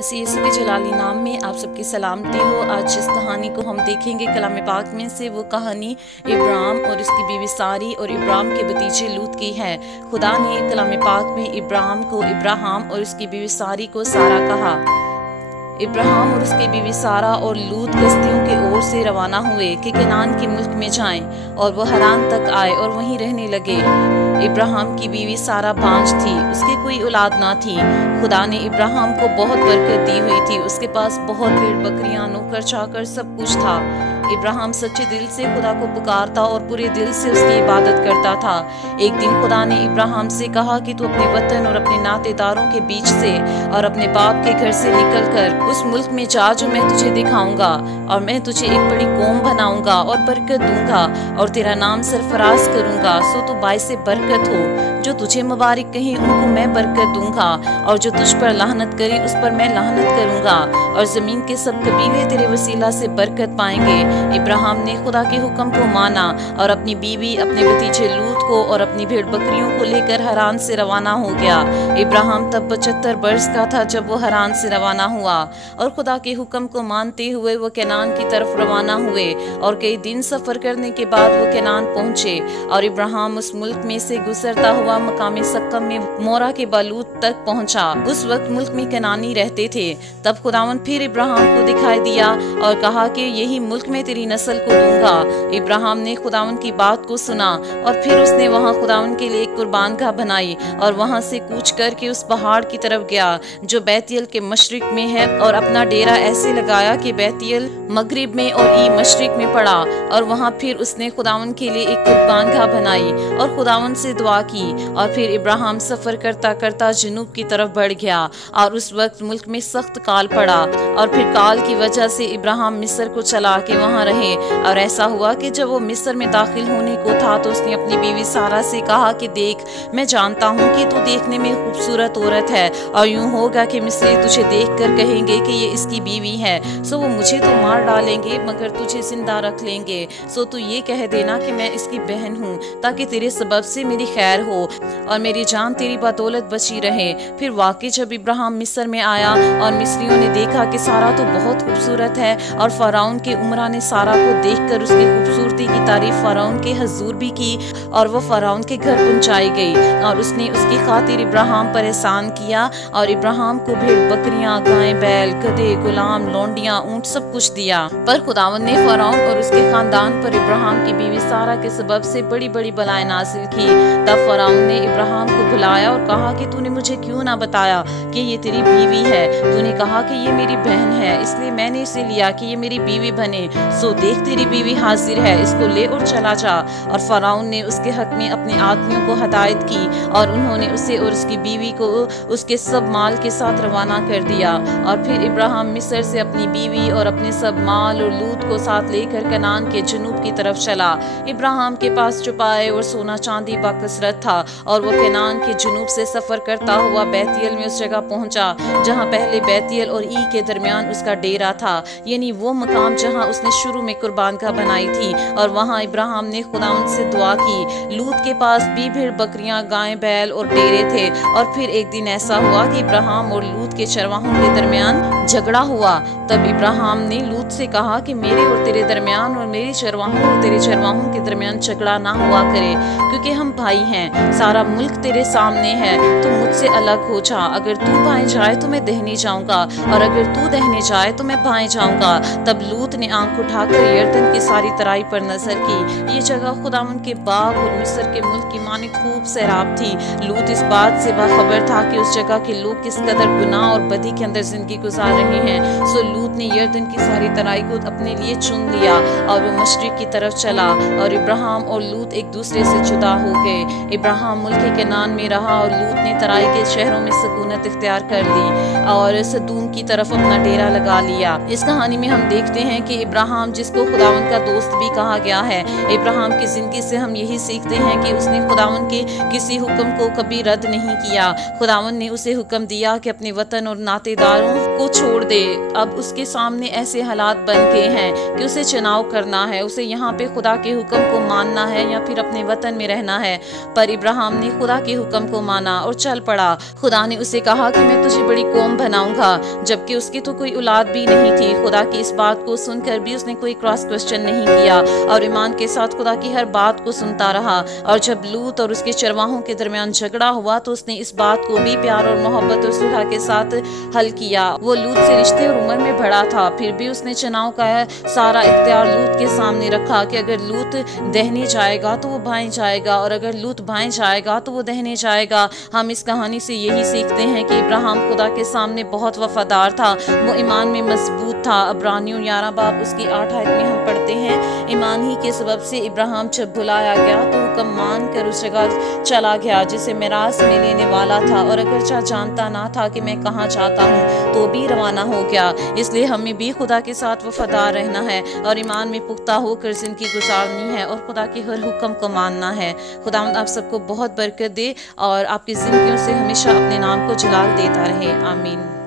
मसीह यीशु के जलाली नाम में आप सबकी सलामती हो। आज जिस कहानी को हम देखेंगे कलाम पाक में से, वो कहानी इब्राहिम और उसकी बीवी सारी और इब्राहिम के भतीजे लूत की है। खुदा ने कलाम पाक में इब्राहिम को इब्राहिम और उसकी बीवी सारी को सारा कहा। इब्राहिम और उसकी बीवी सारा और लूत कश्तियों के ओर से रवाना हुए कि कनान के मुल्क में जाएं, और वो हरान तक आए और वहीं रहने लगे। इब्राहिम की बीवी सारा बांझ थी, उसकी कोई औलाद ना थी। खुदा ने इब्राहिम को बहुत बरकत दी हुई थी, उसके पास बहुत भेड़ बकरियां, नौकर चाकर सब कुछ था। इब्राहिम सच्चे दिल से खुदा को पुकारता और पूरे दिल से उसकी इबादत करता था। एक दिन खुदा ने इब्राहिम से कहा कि तू अपने वतन और अपने नातेदारों के बीच से और अपने बाप के घर से निकलकर उस मुल्क में जा जो मैं तुझे दिखाऊंगा, और मैं तुझे एक बड़ी कौम बनाऊंगा और बरकत दूंगा और तेरा नाम सरफराज करूंगा, सो तू बाइसे बरकत हो। जो तुझे मुबारक कहें उनको मैं बरकत दूंगा, और जो तुझ पर लानत करे उस पर मैं लानत करूंगा, और जमीन के सब कबीले तेरे वसीला से बरकत पाएंगे। इब्राहिम ने खुदा के हुक्म को माना और अपनी बीवी, अपने भतीजे लूत को और अपनी भेड़ बकरियों को लेकर हरान से रवाना हो गया। इब्राहिम तब 75 वर्ष का था जब वो हरान से रवाना हुआ, और खुदा के हुक्म को मानते हुए वो कनान की तरफ रवाना हुए, और कई दिन सफर करने के बाद वो कनान पहुंचे। और इब्राहिम उस मुल्क में से गुजरता हुआ मकाम सक्कम में मोरा के बालूत तक पहुंचा। उस वक्त मुल्क में कनानी रहते थे। तब खुदावन फिर इब्राहिम को दिखाई दिया और कहा कि यही मुल्क में तेरी नस्ल को दूंगा। इब्राहिम ने खुदावन की बात को सुना, और फिर उसने वहां खुदावन के लिए एक कुर्बानगाह बनाई, और वहां से कूच करके उस पहाड़ की तरफ गया जो बैतयल के मशरिक में है, और अपना डेरा ऐसे लगाया कि बैतयल मगरिब में और ई मशरिक में पड़ा। और वहां फिर उसने खुदावन के लिए एक कुर्बानगाह बनाई और खुदावन से दुआ की। और फिर इब्राहिम सफर करता करता जनूब की तरफ बढ़ गया, और उस वक्त मुल्क में सख्त काल पड़ा, और फिर काल की वजह से इब्राहिम मिस्र को चला के वहां रहे। और ऐसा हुआ कि जब वो मिस्र में दाखिल होने को था तो उसने अपनी बीवी सारा से कहा कि देख, मैं जानता हूँ कि तू देखने में खूबसूरत औरत है, और यूं होगा कि मिस्री तुझे देखकर कहेंगे कि ये इसकी बीवी है, सो वो मुझे तो मार डालेंगे मगर तुझे जिंदा रख लेंगे। सो तू ये कह देना कि मैं इसकी बहन हूँ, ताकि तेरे सबब से मेरी खैर हो और मेरी जान तेरी बदौलत बची रहे। फिर वाकई जब इब्राहिम मिस्र में आया और मिस्रियों ने देखा कि सारा तो बहुत खूबसूरत है, और फराउन के उमरा ने सारा को देखकर उसकी खूबसूरती की तारीफ फराउन के हजूर भी की, और वो फराउन के घर पहुंचाई गई, और उसने उसकी खातिर इब्राहिम पर एहसान किया, और इब्राहिम को भेड़ बकरियां, गाय बैल, गधे, गुलाम, लौंडियां, ऊंट सब कुछ दिया। पर खुदावन ने फराउन और उसके खानदान पर इब्राहिम की बीवी सारा के सबब से बड़ी बड़ी बलाएं नाजिल की। तब फराउन ने इब्राहिम को बुलाया और कहा कि तूने मुझे क्यों ना बताया कि ये तेरी बीवी है? तूने कहा कि ये मेरी बहन है, इसलिए मैंने इसे लिया कि ये मेरी बीवी बने। सो देख, तेरी बीवी हाजिर है, इसको ले और चला जा। और फराउन ने उसके हक में अपने आदमियों को हदायत की, और उन्होंने उसे और उसकी बीवी को उसके सब माल के साथ रवाना कर दिया। और फिर इब्राहिम मिस्र से अपनी बीवी और अपने सब माल और लूत को साथ लेकर कनान के जनूब की तरफ चला। इब्राहिम के पास छुपाए और सोना चांदी बाकसरत था, और वो कनान के जनूब से सफर करता हुआ बैतयल में उस जगह पहुंचा जहां पहले बैतयल और ई के दरमियान उसका डेरा था, यानी वो मकाम जहां उसने शुरू में कुर्बानगाह बनाई थी। और वहां इब्राहिम ने खुदावंद से दुआ की। लूत के पास भी भेड़ बकरियां, गाय बैल और डेरे थे। और फिर एक दिन ऐसा हुआ कि इब्राहिम और लूत के चरवाहों के दरमियान झगड़ा हुआ। तब इब्राहिम ने लूत से कहा कि मेरे और तेरे दरमियान और मेरे चरवाहों और तेरे चरवाहों के दरमियान झगड़ा ना हुआ करे, क्योंकि हम भाई हैं। सारा मुल्क तेरे सामने है, तो मुझसे अलग हो जा। अगर तू बाएं जाए तो मैं दहने जाऊंगा, और अगर तू दहने जाए तो मैं बाएं जाऊंगा। तब लूत ने आंख उठाकर यरदन की सारी तराई पर नजर की। ये जगह खुदावन के बाग और मिस्र के मुल्क की माने खूब सैराब थी। लूत इस बात से बाखबर था कि उस जगह के लोग किस कदर गुनाह और बदी के अंदर जिंदगी गुजार रहे हैं। सो लूत ने यरदन की सारी तराई को अपने लिए चुन लिया, और वो मशरिक की तरफ चला, और इब्राहिम और लूत एक दूसरे से जुदा हो गए। इब्राहिम मुल्क कनान में रहा, और लूत ने तराई के शहरों में सुकूनत इख्तियार कर ली और सदूम की तरफ अपना डेरा लगा लिया। इस कहानी में हम देखते हैं कि इब्राहिम, जिसको खुदावन का दोस्त भी कहा गया है, इब्राहिम की जिंदगी से हम यही सीखते हैं कि उसने खुदावन के किसी हुक्म को कभी रद्द नहीं किया। खुदावन ने उसे हुक्म दिया कि अपने वतन और नातेदारों को छोड़ दे। अब उसके सामने ऐसे हालात बन गए हैं कि उसे चुनाव करना है, उसे यहाँ पे खुदा के हुक्म को मानना है या फिर अपने वतन में रहना है। पर इब्राहिम ने खुदा के हुक्म को माना और चल पड़ा। खुदा ने उसे कहा कि मैं तुझे बड़ी कौम बनाऊंगा, जबकि उसकी तो कोई औलाद भी नहीं थी। खुदा की इस बात को सुनकर भी उसने कोई क्रॉस क्वेश्चन नहीं किया और ईमान के साथ खुदा की हर बात को सुनता रहा। और जब लूत और उसके चरवाहों के दरमियान झगड़ा हुआ तो उसने इस बात को भी प्यार और मोहब्बत और सुलह के साथ हल किया। वो लूत से रिश्ते और उम्र में बड़ा था, फिर भी उसने चुनाव का सारा इख्तियार लूत के सामने रखा कि अगर लूत दहने जाएगा तो वो बाएं जाएगा और अगर लूत बाएं जाएगा तो वो दहने जाएगा। हम इस कहानी से यही सीखते हैं कि इब्राहिम खुदा के सामने बहुत वफादार था, वो ईमान में मजबूत था। इब्रानियों 11 बाब उसकी 8 आयत में हम पढ़ते हैं, ईमान ही के सबब से इब्राहिम जब बुलाया गया तो हुक्म मान कर उस जगह चला गया जिसे मिरास में लेने वाला था, और अगरचा जानता ना था कि मैं कहाँ जाता हूँ तो भी रवाना हो गया। इसलिए हमें भी खुदा के साथ वफादार रहना है और ईमान में पुख्ता होकर जिंदगी गुजारनी है और खुदा के हर हुक्म को मानना है। खुदा आप सबको बहुत बरकत दे और आपकी जिंदगियों से हमेशा अपने नाम को जलाल देता रहे। आमीन।